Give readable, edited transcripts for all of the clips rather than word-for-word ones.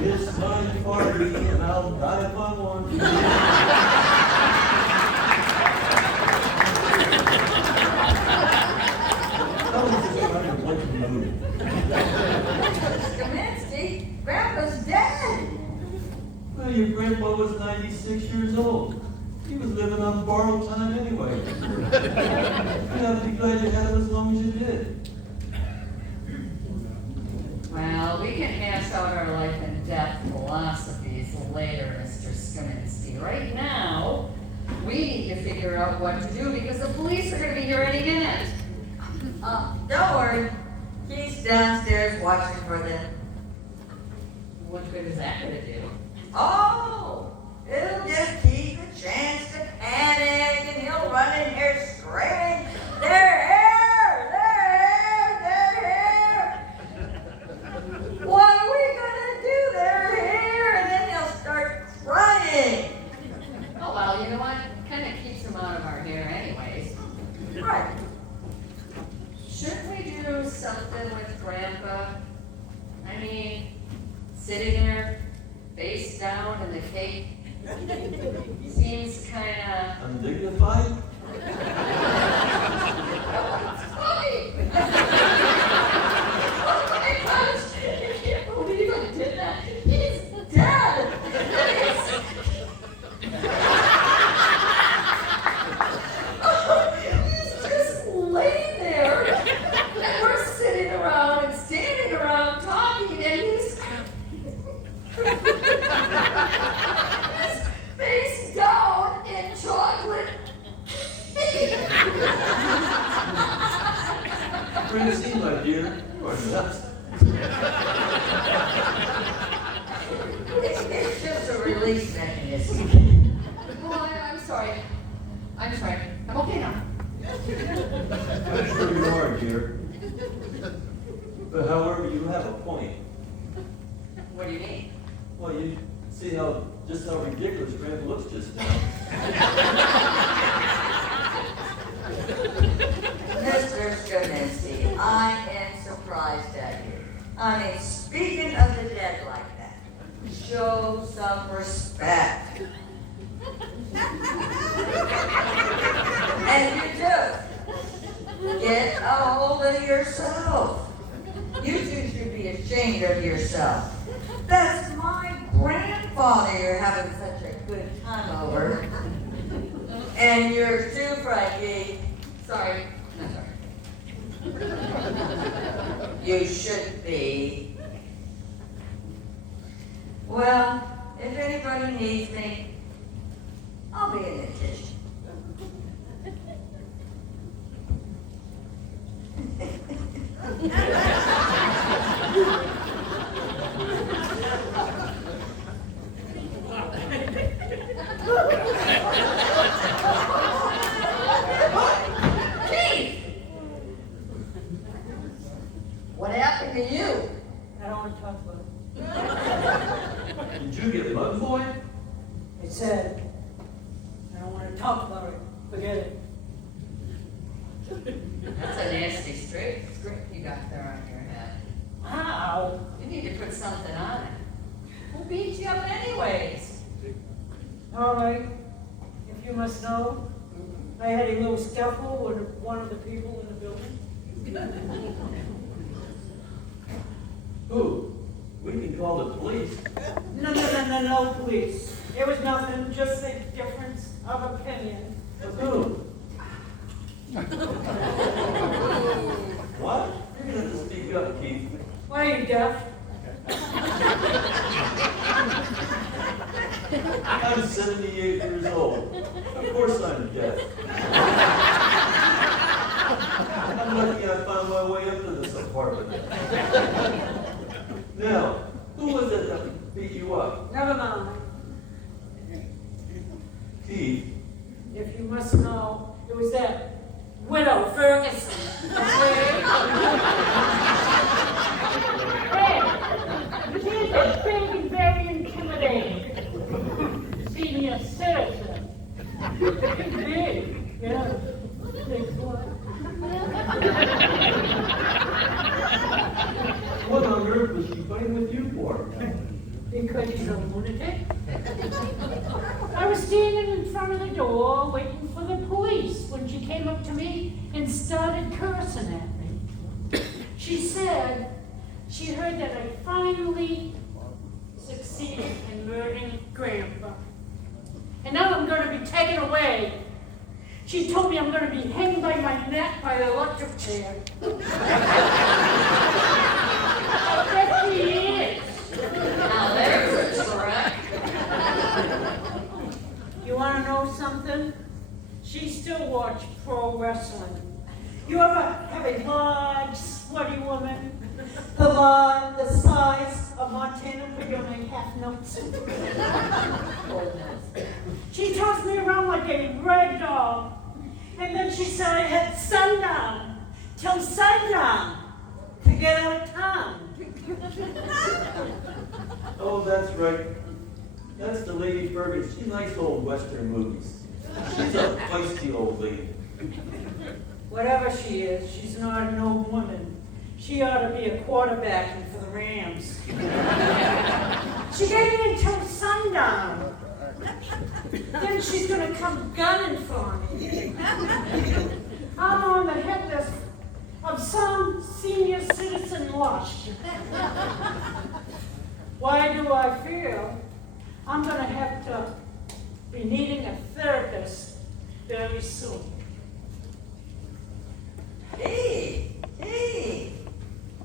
It's my party and I'll die if I want to. Kaminsky, Grandpa's dead. Well, your grandpa was 96 years old. He was living on borrowed time anyway. You have to be glad you had him as long as you did. Well, we can hash out our life and death philosophies later, Mr. Skaminsky. Right now, we need to figure out what to do because the police are going to be here any minute. Don't worry. He's downstairs watching for them. What good is that going to do? Oh, it'll just keep a chance to panic, and he'll run in here screaming, "They're here! They're here! They're here!" What are we gonna do? They're here! And then he'll start crying. Oh, well, you know what? Kind of keeps them out of our hair anyways. Right. Shouldn't we do something with Grandpa? I mean, sitting there, face down in the cake, seems kind of... Undignified? Oh my gosh! I can't believe I did that. He's dead! He's just laying there, and we're sitting around and standing around talking, and he's face down in chocolate. Francine, my dear, you are nuts. It's just a release mechanism. Oh, I'm sorry. I'm sorry. I'm okay now. I'm sure you are, dear. But however, you have a point. What do you mean? Well, you see just how ridiculous Grandpa looks just now. Mr. Skaminsky, I am surprised at you. I mean, speaking of the dead like that, show some respect. And you do. Get a hold of yourself. You two should be ashamed of yourself. That's my grandfather you're having such a good time over. And you're too, Frankie. Sorry. No, sorry. You should be. Well, if anybody needs me, I'll be in the kitchen. What happened to you? I don't want to talk about it. Did you get mugged, boy? It said, I don't want to talk about it. Forget it. That's a nasty script you got there on your head. How? You need to put something on it. Who beat you up anyways? All right. If you must know, I had a little scuffle with one of the people in the building. Who? We can call the police. No, police. It was nothing, just a difference of opinion. With who? What? You're gonna have to speak up, Keith. Why are you deaf? Of course I'm deaf. I'm lucky I found my way up to this apartment. Now, who was it that beat you up? Never mind. Keith? If you must know, it was that widow Ferguson. Hey, she's a big and very intimidating senior citizen. Big, yeah. Big boy. What on earth was she fighting with you for? Because she's a lunatic. I was standing in front of the door waiting for the police when she came up to me and started cursing at me. She said she heard that I finally succeeded in murdering Grandpa. And now I'm going to be taken away. She told me I'm going to be hanged by my neck by an electric chair. I bet she is. Now there's a trick. You want to know something? She still watch pro wrestling. You ever have a large, sweaty woman? The size of Montana, but you only half notes. She tossed me around like a rag doll. And then she said I had sundown, till sundown, to get out of town. Oh, that's right. That's the Lady Ferguson. She likes old Western movies. She's a feisty old lady. Whatever she is, she's not an old woman. She ought to be a quarterbacking for the Rams. She gave me until sundown. Then she's gonna come gunning for me. I'm on the hit list of some senior citizen watch. Why do I feel I'm gonna have to be needing a therapist very soon? Hey,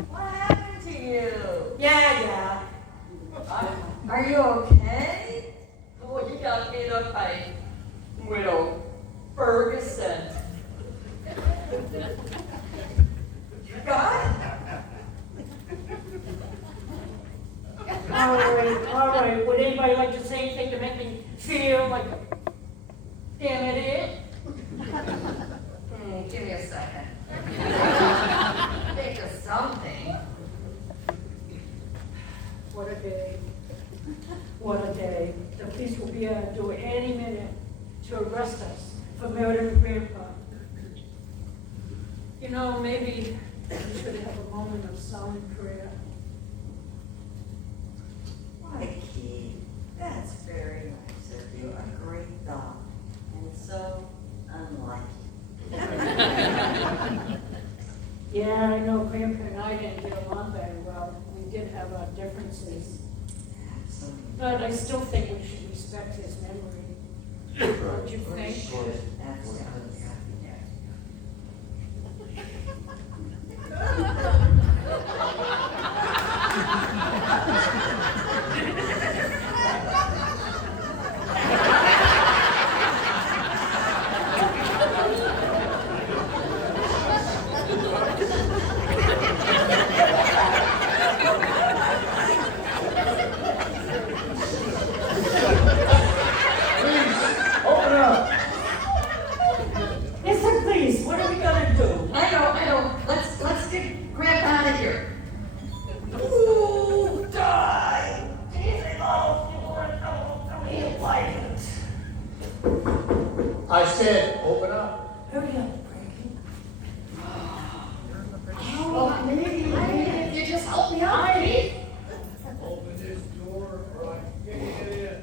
what happened to you? Yeah. Are you okay? Oh, you got me up by Widow Ferguson. You got it? All right. Would anybody like to say anything to make me feel like a damn idiot? Give me a second. Think of something. What a day. What a day. The police will be able to do it any minute to arrest us for murdering Grandpa. You know, maybe we should have a moment of silent prayer. Why, Keith, that's very nice of you. A great thought. And so unlike you. Yeah, I know Grandpa and I didn't get along very well. We did have our differences. But I still think we should respect his memory. Don't you think? Absolutely. Listen, please, what are we gonna do? I know. Let's get Grandpa out of here. Ooh, die! Easy, don't like it. I said, open up. Hurry up, Frankie. Oh, maybe you just help me out, Keith. Open this door or I can't get in.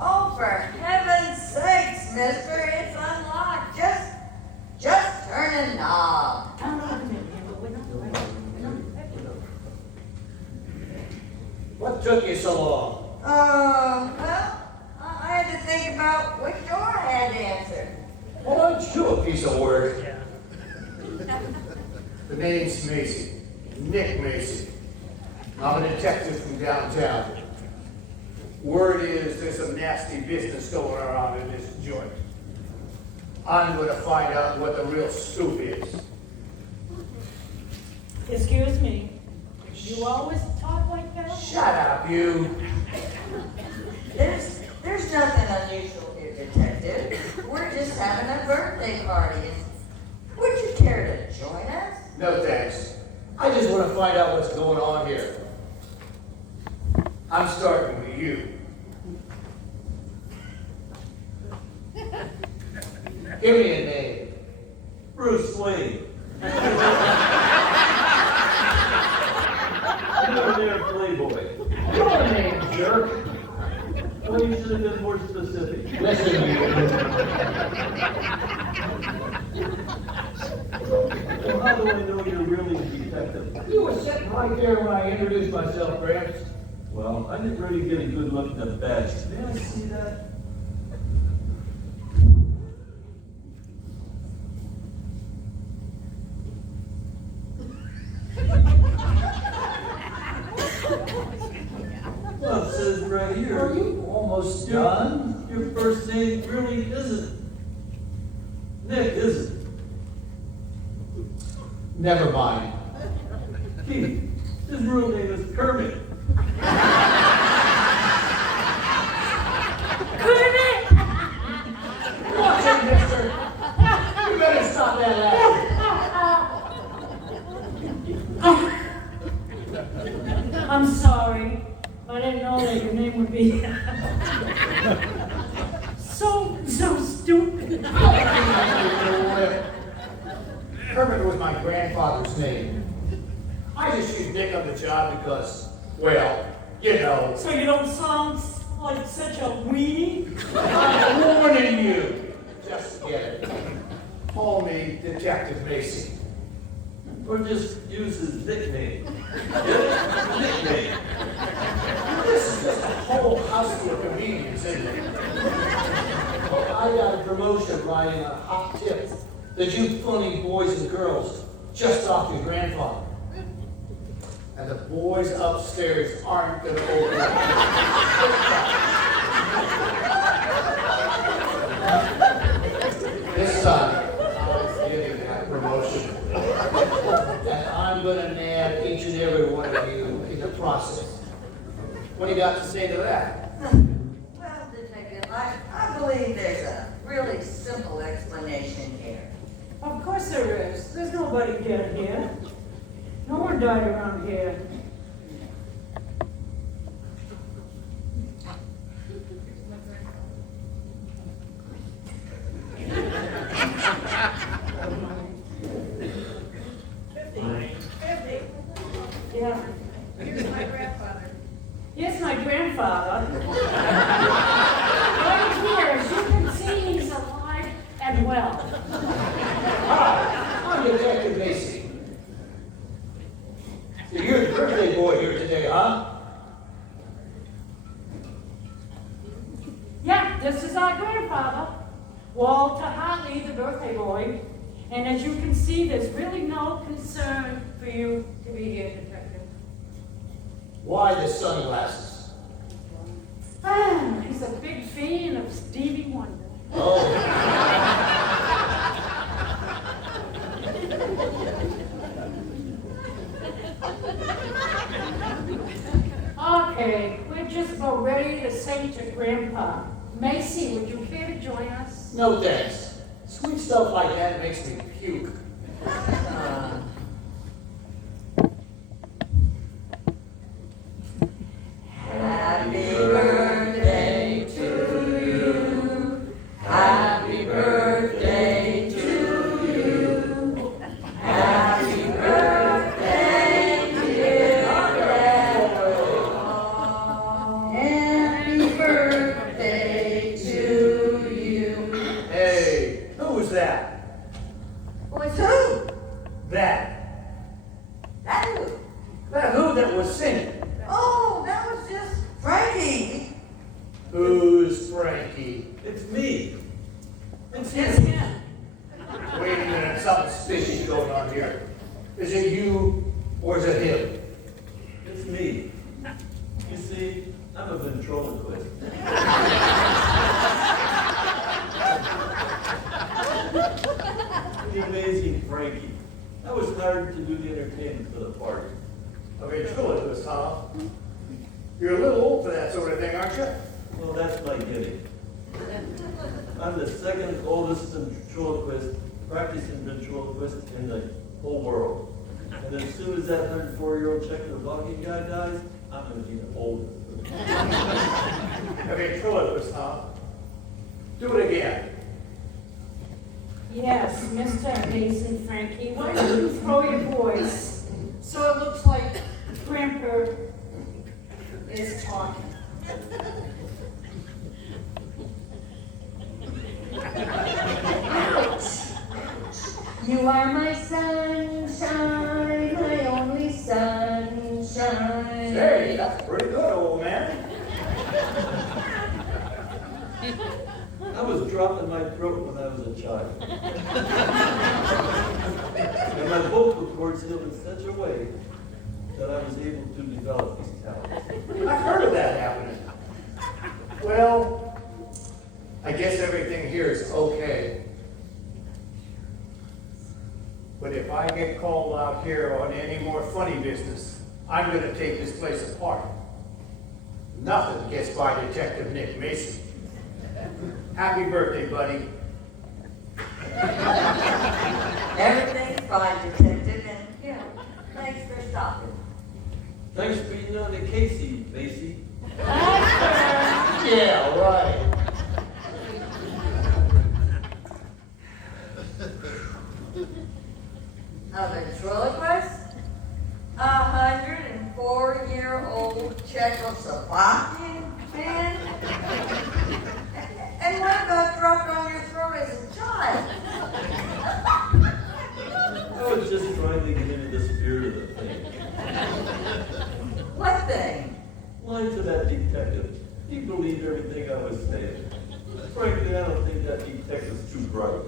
Oh, for heaven's sakes, mister, it's unlocked. Just turn a knob. What took you so long? Well, I had to think about which door I had to answer. Well, aren't you a piece of work? The name's Macy. Nick Macy. I'm a detective from downtown. Word is there's some nasty business going around in this joint. I'm going to find out what the real scoop is. Excuse me, you always talk like that? Shut up, you. There's nothing unusual here, Detective. We're just having a birthday party. Would you care to join us? No thanks. I just want to find out what's going on here. I'm starting with you. Give me a name. Bruce Wayne. Millionaire playboy. Your name, jerk. Well, you should have been more specific. Listen, you. Well, how do I know you're really a detective? You were sitting right there when I introduced myself, Gramps. Well, I didn't really get a good look at the badge. May I see that? Well, it says right here. Are you almost done? Your first name really isn't Nick, is it? Never mind. Keith, his real name is Kermit. Watch it, mister. You better stop that laughing. I'm sorry, I didn't know that your name would be so stupid. Kermit was my grandfather's name. I just used Nick on the job because, well, you know. So you don't sound like such a weenie? I'm warning you. Just get it. Call me Detective Macy. Or just use his nickname. Get it? Nickname. This is just a whole house full of comedians, isn't it? Well, I got a promotion riding a hot tip that you funny boys and girls just off your grandfather. And the boys upstairs aren't going to open up. This time, I'm getting that promotion. And I'm going to nab each and every one of you in the process. What do you got to say to that? Well, Detective, I believe there's a really simple explanation here. Of course there is. There's nobody dead here. No one died around here. Yeah. Here's my grandfather. Here's my grandfather. Right here, as you can see, he's alive and well. Hi, I'm Detective Macy. So you're the birthday boy here today, huh? Yeah, this is our grandfather, Walter Hartley, the birthday boy. And as you can see, there's really no concern for you to be here, Detective. Why the sunglasses? Ah, he's a big fan of Stevie Wonder. Oh. Okay, we're just about ready to say to Grandpa. Macy, would you care to join us? No thanks. Sweet stuff like that makes me puke. Happy birthday to you. Happy birthday to you. Happy birthday, dear Deborah. Happy birthday to you. Hey, who was that? Was who? That. That who? That who that was singing? Oh, that was just Frankie. Who's Frankie? It's me. It's him. Wait a minute, something fishy going on here. Is it you or is it him? It's me. You see, I'm a ventriloquist. ventriloquist. The amazing Frankie. I was hired to do the entertainment for the party. I mean, truly, Tom, you're a little old for that sort of thing, aren't you? Well, that's my gimmick. I'm the second oldest ventriloquist, practicing ventriloquist in the whole world. And as soon as that 104-year-old Czechoslovakian guy dies, I'm going to be the oldest. I mean, truly, Tom, do it again. Yes, Mr. Amazing Frankie, why don't you throw your voice so it looks like Grandpa is talking? You are my sunshine, my only sunshine. Hey, that's pretty good, old man. I was dropping my throat when I was a child. And my vocal cords healed in such a way that I was able to develop these talents. I've heard of that happening. Well, I guess everything here is okay. But if I get called out here on any more funny business, I'm going to take this place apart. Nothing gets by Detective Nick Mason. Happy birthday, buddy. Everything's fine, Detective, and, thanks for stopping. Thanks for being on the Casey, Macy. Yeah, right. A ventriloquist? A 104-year-old Czechoslovakian man? And what about dropped on your throat as a child? I was just trying to get into the spirit of the thing. What thing? Lying to that detective. He believed everything I was saying. Frankly, I don't think that detective's too bright.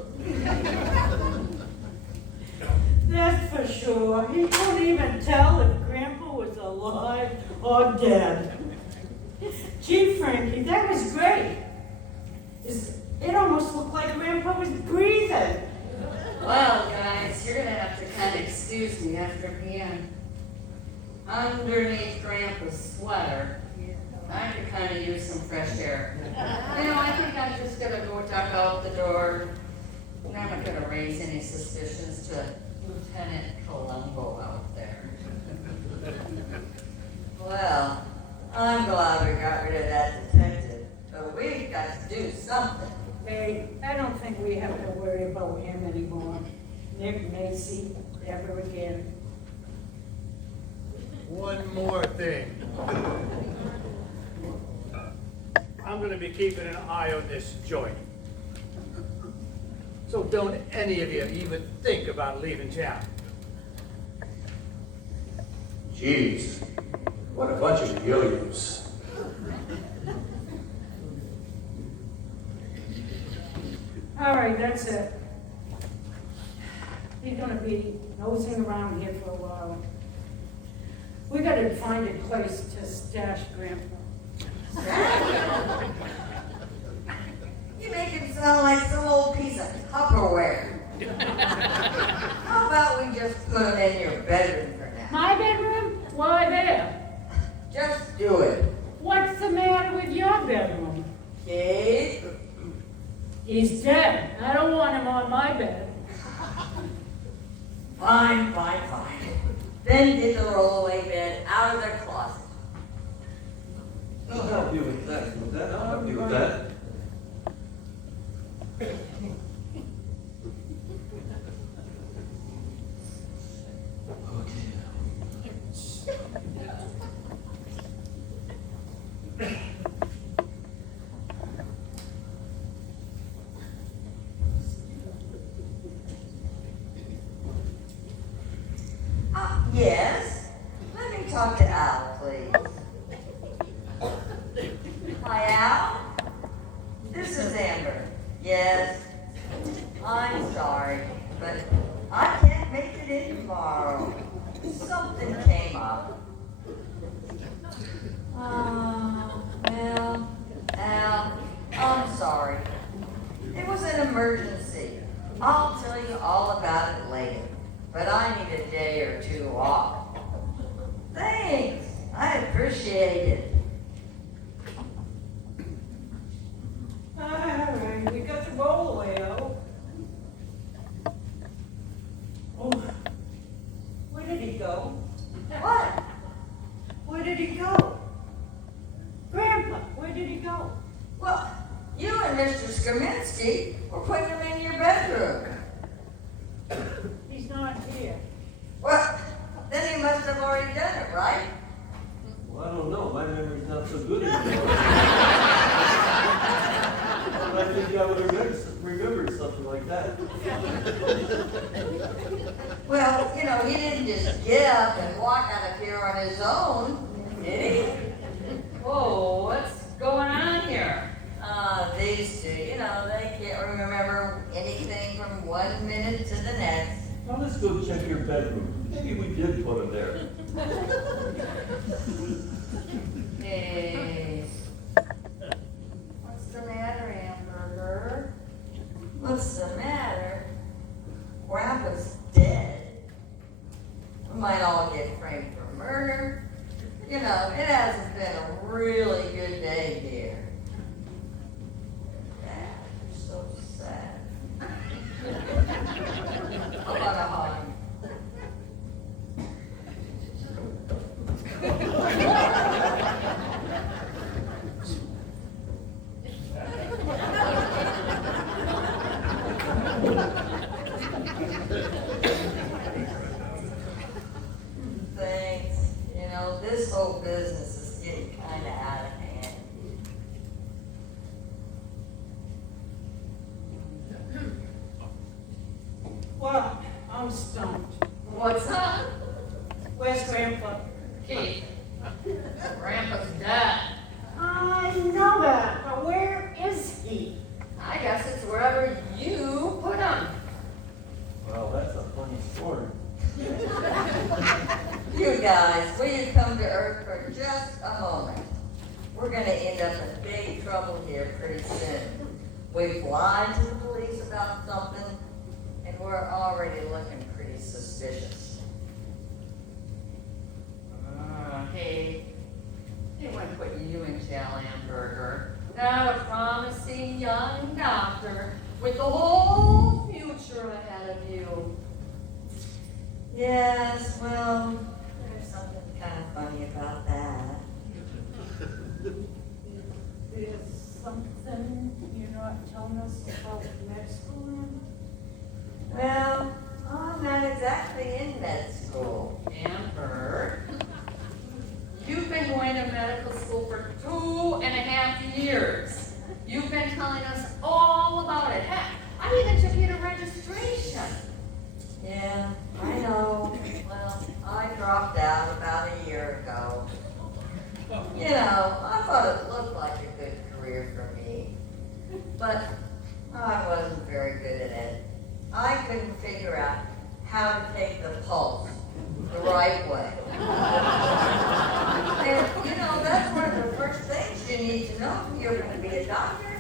That's for sure. He couldn't even tell if Grandpa was alive or dead. Gee, Frankie, that was great. It almost looked like Grandpa was breathing. Well, guys, you're gonna have to kind of excuse me after being underneath Grandpa's sweater. I could kind of use some fresh air. I think I'm just gonna go duck out the door. I'm not gonna raise any suspicions to Lieutenant Columbo out there. Well, I'm glad we got rid of that detective, but we've got to do something. Hey, I don't think we have to worry about him anymore. Nick Macy, ever again. One more thing. I'm going to be keeping an eye on this joint. So don't any of you even think about leaving town. Jeez, what a bunch of yo-yos. All right, that's it. He's gonna be nosing around here for a while. We gotta find a place to stash Grandpa. You make him sound like some old piece of Tupperware. How about we just put him in your bedroom for now? My bedroom? Why there? Just do it. What's the matter with your bedroom? Keith? He's dead. I don't want him on my bed. Fine. Then get the rollaway bed out of the closet. I'll help you with that. I'll help you with that. Yes? Let me talk to Al, please. Hi, Al? This is Amber. Yes? I'm sorry, but I can't make it in tomorrow. Something came up. Well, emergency. I'll tell you all about it later, but I need a day or two off. Thanks, I appreciate it. All right, we got the roll away, oh. Oh, where did he go? What? Where did he go? Grandpa, where did he go? Well, you and Mr. Skaminsky were putting him in your bedroom. He's not here. Well, then he must have already done it, right? Well, I don't know, my memory's not so good anymore. But I think I would have remembered something like that. Well, you know, he didn't just get up and walk out of here on his own, did he? Whoa, what's going on here? These two, you know, they can't remember anything from 1 minute to the next. Well, let's go check your bedroom. Maybe we did put him there. Hey. What's the matter, Hamburger? What's the matter? Grandpa's dead. We might all get framed for murder. You know, it hasn't been a really good day here. Dad, you're so sad. How about a hug? Thanks. You know, this whole business is getting kind of out of hand. Well, I'm stumped. What's up? Where's Grandpa? Keith. Grandpa's dead. I know that, but where is he? I guess it's wherever you put him. Well, that's a funny story. You guys, will you come to Earth for just a moment? We're going to end up in big trouble here pretty soon. We've lied to the police about something, and we're already looking pretty suspicious. Hey, they wouldn't put you in jail, Hamburger. Now a promising young doctor with the whole future ahead of you. Yes, well, there's something kind of funny about that. There's something you're not telling us about med school? Well, I'm not exactly in med school. Amber, you've been going to medical school for 2.5 years. You've been telling us all about it. Heck, I even took you to registration. Yeah, I know. Well, I dropped out about a year ago. You know, I thought it looked like a good career for me, but I wasn't very good at it. I couldn't figure out how to take the pulse the right way. And, you know, that's one of the first things you need to know if you're going to be a doctor.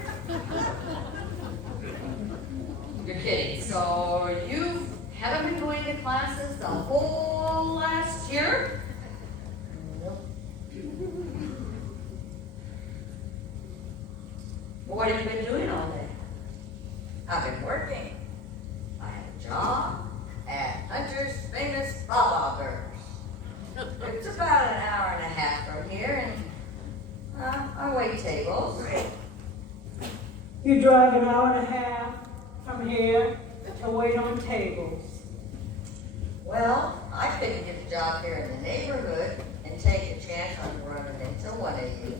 You're kidding. So you haven't been going to classes the whole last year? Well, what have you been doing all day? I've been working. I have a job at Hunter's Famous Baba Burgers. It's about an hour and a half from here, and I wait tables. You drive an hour and a half from here to wait on tables. Well, I couldn't get a job here in the neighborhood and take a chance on running into one of you.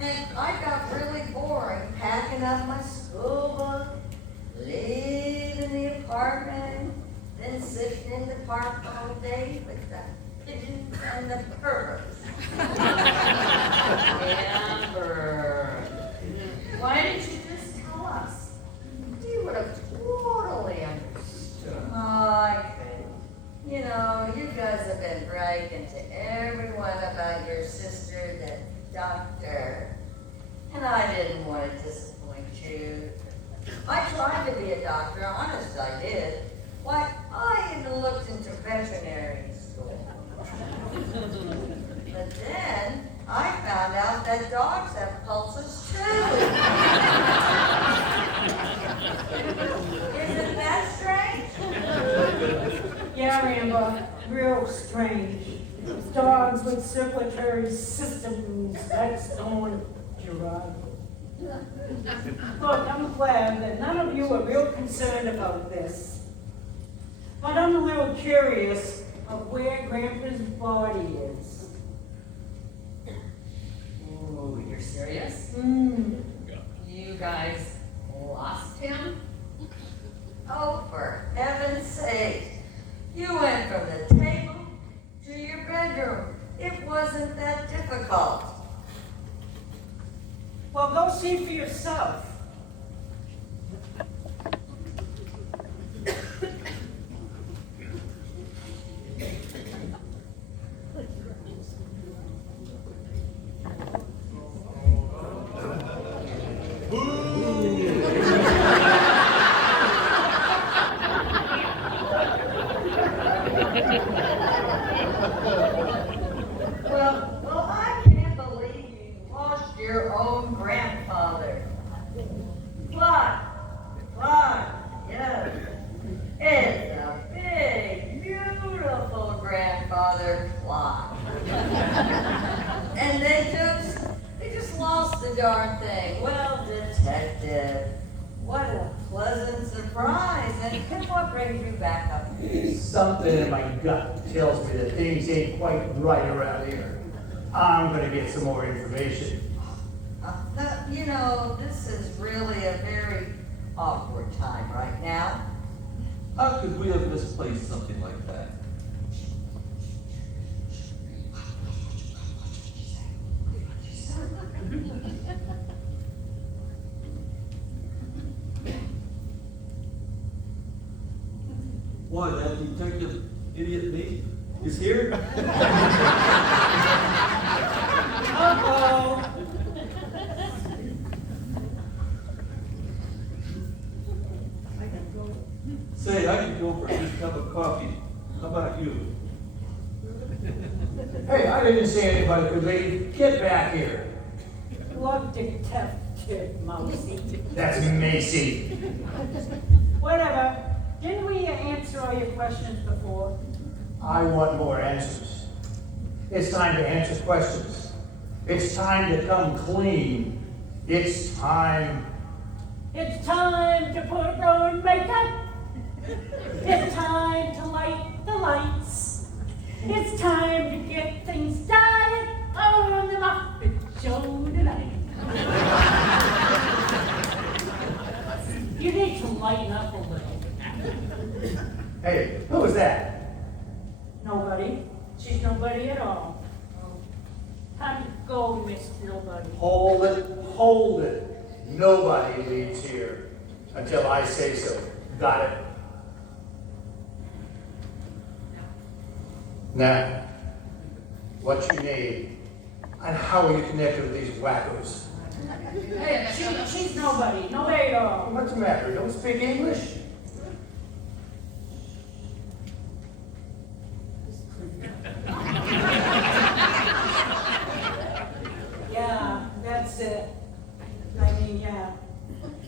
And I got really boring packing up my school book, leaving the apartment, then sitting in the park all day with the pigeons and the perverts. Amber, why didn't you just tell us? You would have totally understood. Oh, I couldn't. You know, you guys have been bragging to everyone about your sister, the doctor. And I didn't want to disappoint you. I tried to be a doctor, honest I did. Why, I even looked into veterinary school. But then I found out that dogs have pulses too. Isn't that strange? Yeah, Amber, real strange. Dogs with circulatory systems, that's on Gerard. Look, I'm glad that none of you are real concerned about this. But I'm a little curious of where Grandpa's body is. Ooh, you're serious? Hmm. You guys lost him? Oh, for heaven's sake. You went from the table to your bedroom. It wasn't that difficult. Well, go see for yourself. Well, I can't believe you lost your own grandfather. Clyde, yes. It's a big, beautiful grandfather, Clyde. And they just lost the darn thing. Well, detective, what a pleasant surprise. And what brings you back up here? Something in my gut tells me that things ain't quite right around here. I'm gonna get some more information. You know, this is really a very awkward time right now. How could we have misplaced something like that? Why, that detective idiot me is here? Uh-oh. Say, I could go for just a cup of coffee. How about you? Hey, I didn't say anybody could leave. Get back here. Look, Detective Mousy. That's Macy. Whatever. Didn't we answer all your questions before? I want more answers. It's time to answer questions. It's time to come clean. It's time. It's time to put on makeup. It's time to light the lights. It's time to get things started on the Muppet Show tonight. You need to lighten up a little. Hey, who was that? Nobody. She's nobody at all. Time to go, Miss Nobody. Hold it. Nobody leaves here until I say so. Got it? Now, what's your name? And how are you connected with these wackos? Hey, She's nobody. Nobody at all. What's the matter? You don't speak English? Yeah, that's it. I mean, yeah.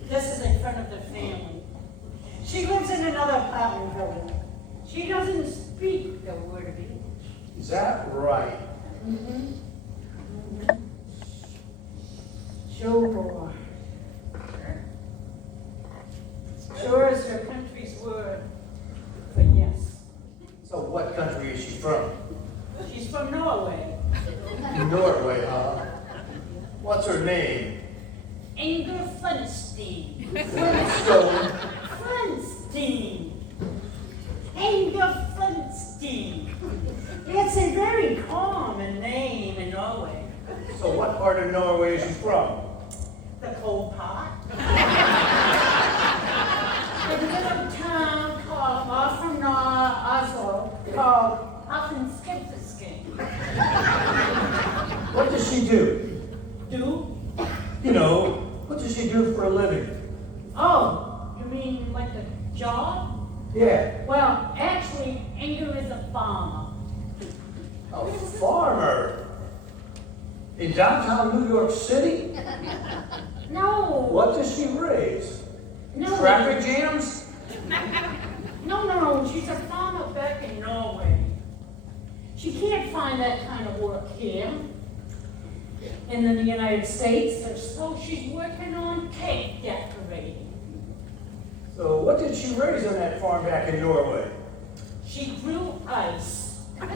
This is in front of the family. She lives in another apartment building. She doesn't speak the word of English. Is that right? Sure, boy. Sure is her country's word for yes. So what country is she from? She's from Norway. Norway, huh? What's her name? Inger Flintstein. Flintstone. Flintstein. Inger Flintstein. It's a very common name in Norway. So what part of Norway is she from? The cold part. There's a little town called, off from Oslo, called Offenskipskin. What does she do? Do? You know, what does she do for a living? Oh, you mean like a job? Yeah, Well, actually, Inger is a farmer. a farmer. In downtown New York City? No. What does she raise? No. Traffic jams? No, she's a farmer back in Norway. She can't find that kind of work here in the United States, so she's working on cake decorating. So what did she raise on that farm back in Norway? She grew ice. They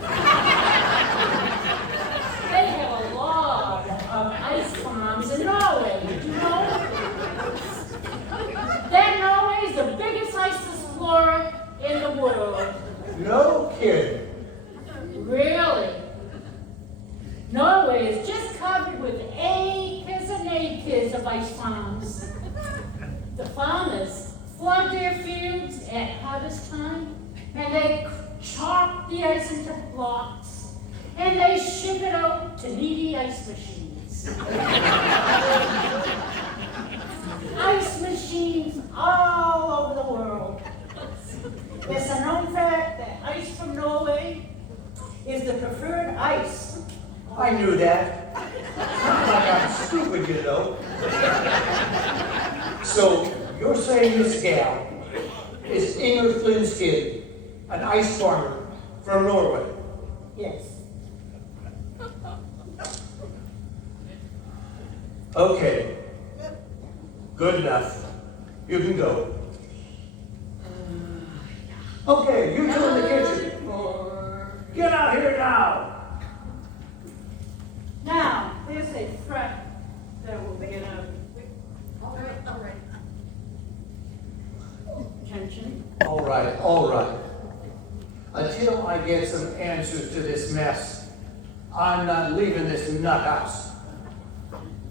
have a lot of ice farms in Norway, did you know? That Norway is the biggest ice explorer in the world. No kidding. Really? Norway is just covered with acres and acres of ice farms. The farmers flood their fields at harvest time, and they chop the ice into blocks, and they ship it out to needy ice machines. Ice machines all over the world. It's a known fact that ice from Norway is the preferred ice. I knew that. Not like I'm stupid, you know. So, you're saying this gal is Inger Flinskid, an ice farmer from Norway? Yes. Okay. Good enough. You can go. Okay, you two in the kitchen. Get out here now. Now, there's a threat that will be All right. attention. All right. Until I get some answers to this mess, I'm not leaving this nut house.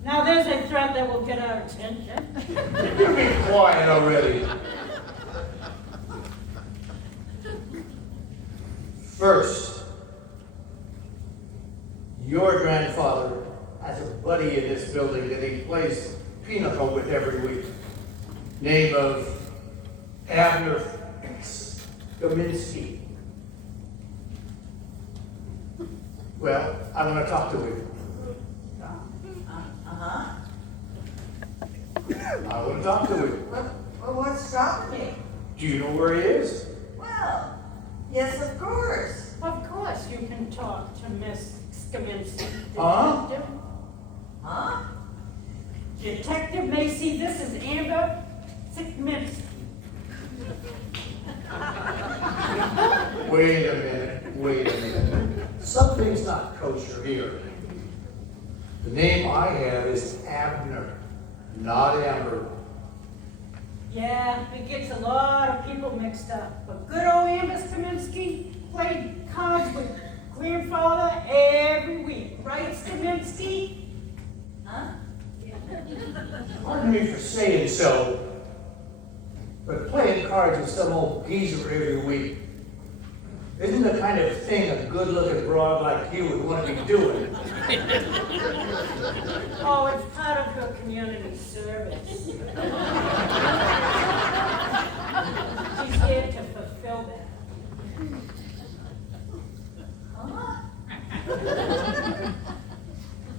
Now, there's a threat that will get our attention. You be quiet already. First, your grandfather has a buddy in this building that he plays pinochle with every week. Name of Abner Gaminsky. Well, I want to talk to him. Uh-huh. I want to talk to him. Well, what's stopping you? Do you know where he is? Well, yes, of course. Of course, you can talk to Miss Skaminsky. Huh? Huh? Detective Macy, this is Amber Skaminsky. Wait a minute. Something's not kosher here. The name I have is Abner, not Amber. Yeah, it gets a lot of people mixed up. But good old Amber Skaminsky played cards with grandfather every week. Right, Skaminsky? Huh? Pardon me for saying so, but playing cards with some old geezer every week isn't the kind of thing a good-looking broad like you would want to be doing. Oh, it's part of her community service. She's here to fulfill that. Huh?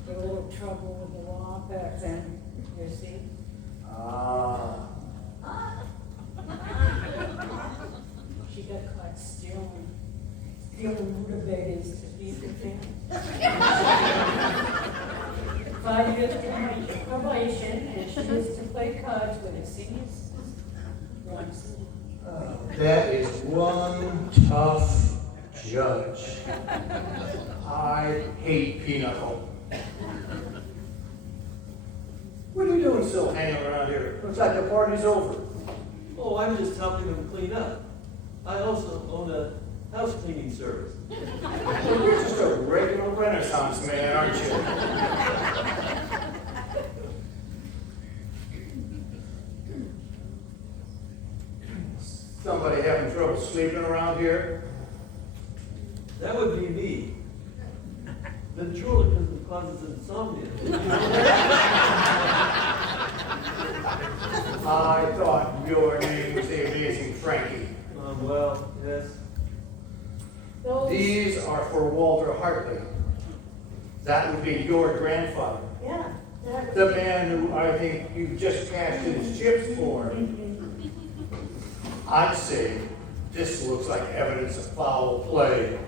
Get a little trouble with the law back then, you see? Ah. She got caught stealing rutabagas to feed the family. 5 years probation, and she used to play cards with her seniors once. That is one tough judge. I hate pinochle. What are you doing still hanging around here? Looks like the party's over. Oh, I'm just helping them clean up. I also own a house cleaning service. Well, you're just a regular Renaissance man, aren't you? Somebody having trouble sleeping around here? That would be me. Ventriloquism causes insomnia. I thought your name was the amazing Frankie. Well, yes. These are for Walter Hartley. That would be your grandfather. Yeah. The man who I think you just cashed in his chips for. I'd say this looks like evidence of foul play.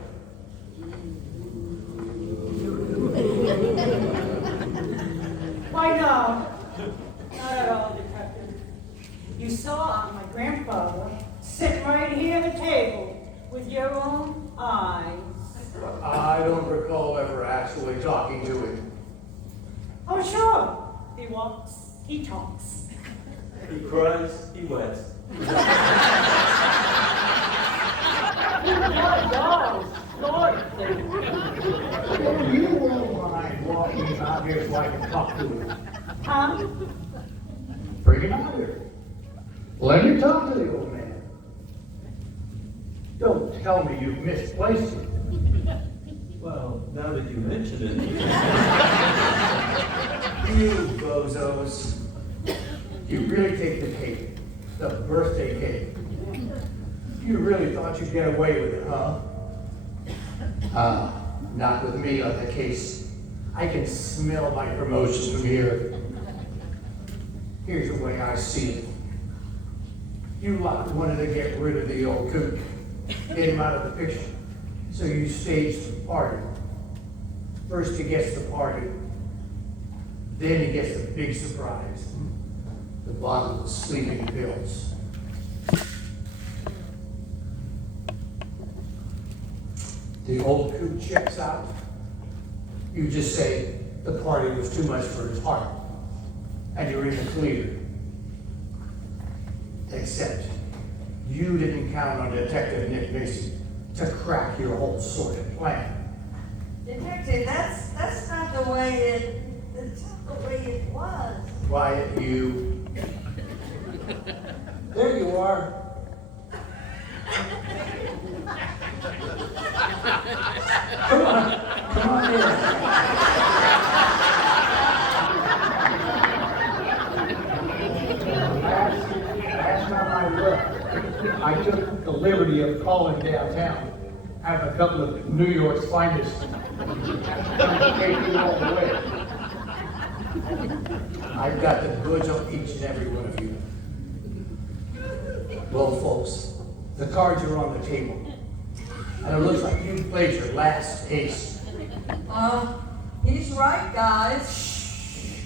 Why, no. Not at all, Detective. You saw my grandfather sit right here at the table with your own eyes. I don't recall ever actually talking to him. Oh, sure. He walks, he talks. He cries, he wets. My dog, Lord, You won't mind walking out here so I can talk to him. Huh? Bring him out here. Let me talk to the old man. Don't tell me you've misplaced him. Well, now that you mention it. You bozos. You really take the cake, the birthday cake. You really thought you'd get away with it, huh? Not with me on the case. I can smell my promotion from here. Here's the way I see it. You lot wanted to get rid of the old coot, get him out of the picture. So you staged the party. First he gets the party, then he gets the big surprise. The bottle of sleeping pills. The old coot checks out. You just say the party was too much for his heart, and you're in the clear. Except you didn't count on Detective Nick Mason to crack your whole sordid plan. Detective, that's not the way it was. Quiet, you. There you are. Come on in. Last time I looked, I took the liberty of calling downtown, have a couple of New York's finest take you all the way. I've got the goods on each and every one of you. Well, folks, the cards are on the table. And it looks like you played your last ace. He's right, guys.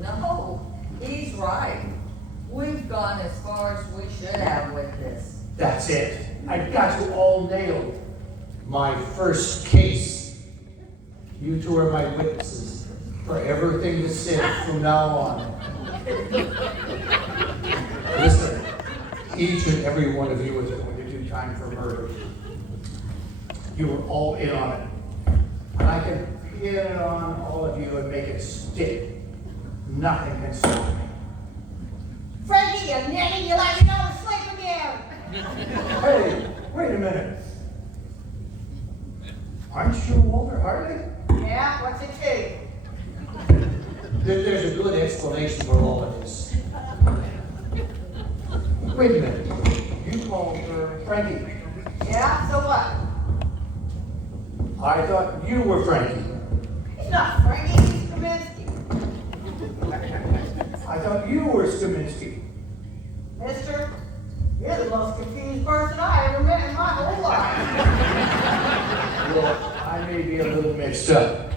No, he's right. We've gone as far as we should have with this. That's it. I got you all nailed. My first case. You two are my witnesses for everything that's said from now on. Listen, each and every one of you is going to do time for murder. You were all in on it. And I can pin it on all of you and make it stick. Nothing can stop me. Frankie, you nitty, you let me go to sleep again. Hey, wait a minute. Aren't you Walter Hartley? Yeah, what's it to? There's a good explanation for all of this. Wait a minute. You called her Frankie. Yeah, so what? I thought you were Frankie. He's not Frankie, he's Kaminsky. I thought you were Staminsky. Mister, you're the most confused person I ever met in my whole life. Well, I may be a little mixed up,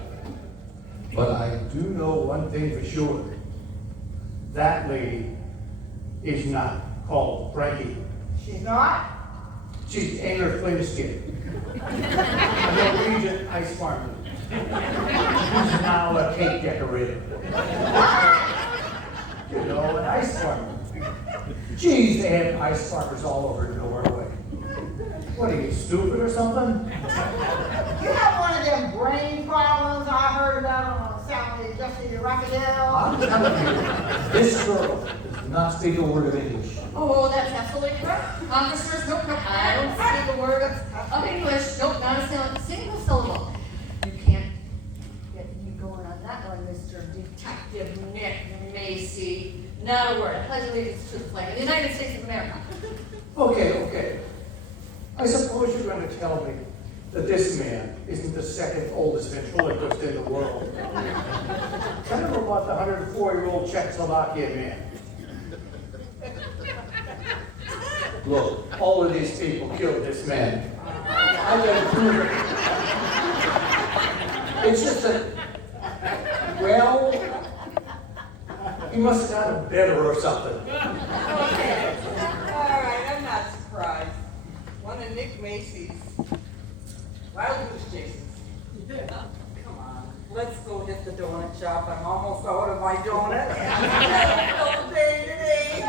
but I do know one thing for sure. That lady is not called Frankie. She's not? She's Anger Flimskin, a Norwegian ice farmer. She's now a cake decorator. You know, an ice farmer. Geez, they have ice farmers all over Norway. What are you, stupid or something? You have one of them brain problems I heard about on the South of Justin Rockadell? I'm telling you, this girl does not speak a word of English. Oh, that's absolutely correct. Officers, nope, I don't speak a word of English. Nope, not a single syllable. You can't get me going on that one, Mr. Detective. Detective Nick Macy. Not a word. I pledge allegiance to the flag of the United States of America. Okay. I suppose you're going to tell me that this man isn't the second oldest ventriloquist in the world. Tell him about the 104-year-old Czechoslovakian man. Look, all of these people killed this man. I can prove it. It's just that, well, he must have gotten better or something. Okay. All right, I'm not surprised. One of Nick Macy's wild goose chases. Come on, let's go hit the donut shop. I'm almost out of my donut. All day today.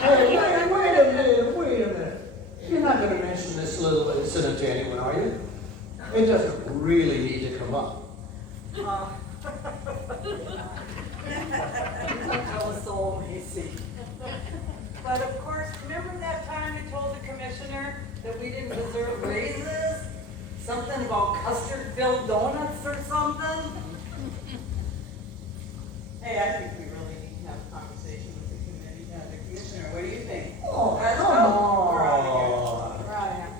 Hey, wait a minute. You're not going to mention this little incident to anyone, are you? It doesn't really need to come up. Tell us all, Macy. But of course, remember that time you told the commissioner that we didn't deserve raises? Something about custard-filled donuts or something? Hey, I think we really need to have a conversation with the commissioner. What do you think? Oh, Let's come go. on. We're out of here. We're out of here.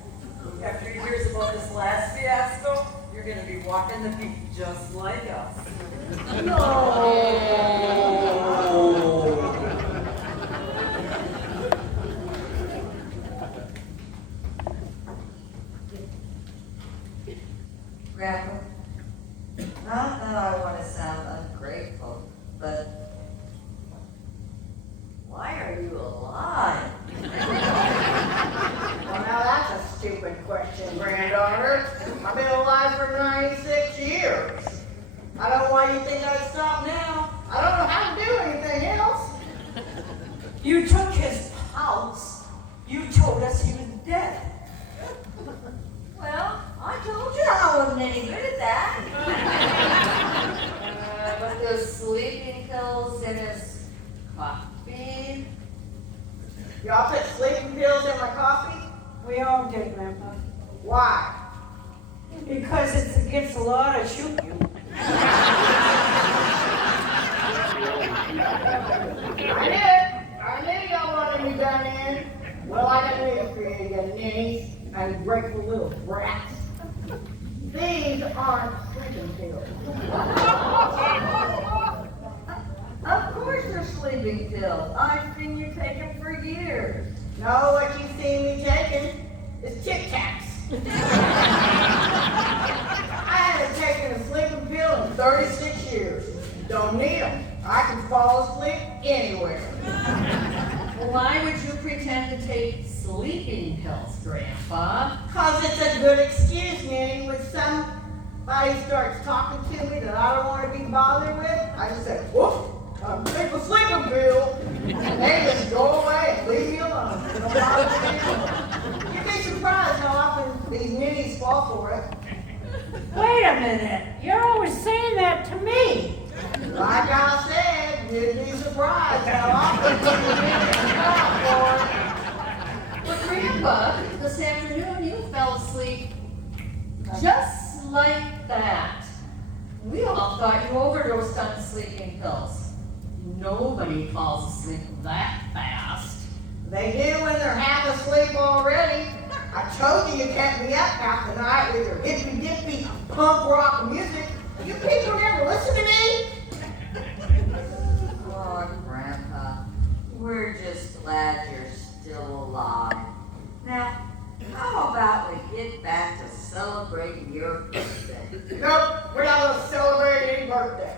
After he hears about this last fiasco, you're gonna be walking the beat just like us. Grandpa, not that I want to sound ungrateful, but why are you alive? Well, now that's a stupid question, granddaughter. I've been alive for 96 years. I don't know why you think I'd stop now. I don't know how to do anything else. You took his pulse. You told us he was dead. Well, I told you I wasn't any good at that. But those sleeping pills in his coffee. Y'all put sleeping pills in my coffee? We all did, Grandpa. Why? Because it's against the law to shoot you. I knew y'all wanted me done in. Well, I got news for you, you ninnies and grateful little brats. These aren't sleeping pills. Of course they're sleeping pills. I've seen you take them for years. No, what you've seen me taking is Tic Tacs. I haven't taken a sleeping pill in 36 years. Don't need them. I can fall asleep anywhere. Why would you pretend to take sleeping pills, Grandpa? Cause it's a good excuse, Nanny. When somebody starts talking to me that I don't want to be bothered with, I just say, whoop, I'm taking a sleeping pill. And they just go away and leave me alone. They don't bother me anymore. You'd be surprised how often these ninnies fall for it. Wait a minute, you're always saying that to me. Like I said, you'd be surprised how often these ninnies fall for it. But Grandpa, this afternoon you fell asleep just like that. We all thought you overdosed on sleeping pills. Nobody falls asleep that fast. They do when they're half asleep already. I told you kept me up half the night with your hippy dippy punk rock music. You people never listen to me. Oh, Grandpa, we're just glad you're still alive. Now, how about we get back to celebrating your birthday? Nope, we're not going to celebrate any birthday.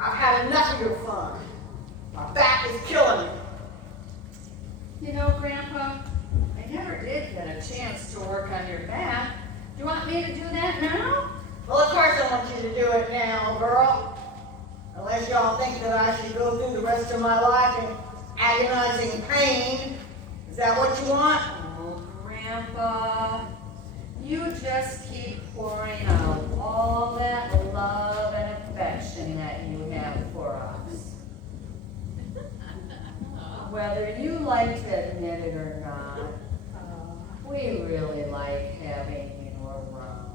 I've had enough of your fun. My back is killing me. You know, Grandpa, I never did get a chance to work on your back. Do you want me to do that now? Well, of course I want you to do it now, girl. Unless y'all think that I should go through the rest of my life in agonizing pain. Is that what you want? Oh, Grandpa, you just keep pouring out all that love and affection that you have for us. Whether you like to admit it or not, we really like having you around.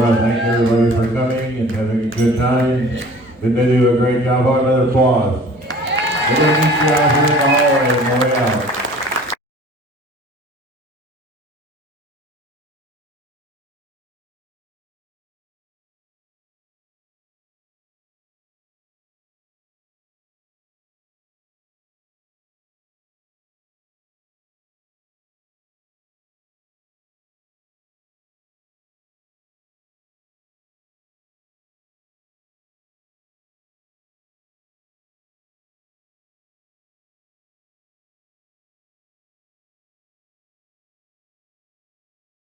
want to thank everybody for coming and having a good time. Didn't they do a great job? Another applause. We're going to meet you out here in the hallway on the way out.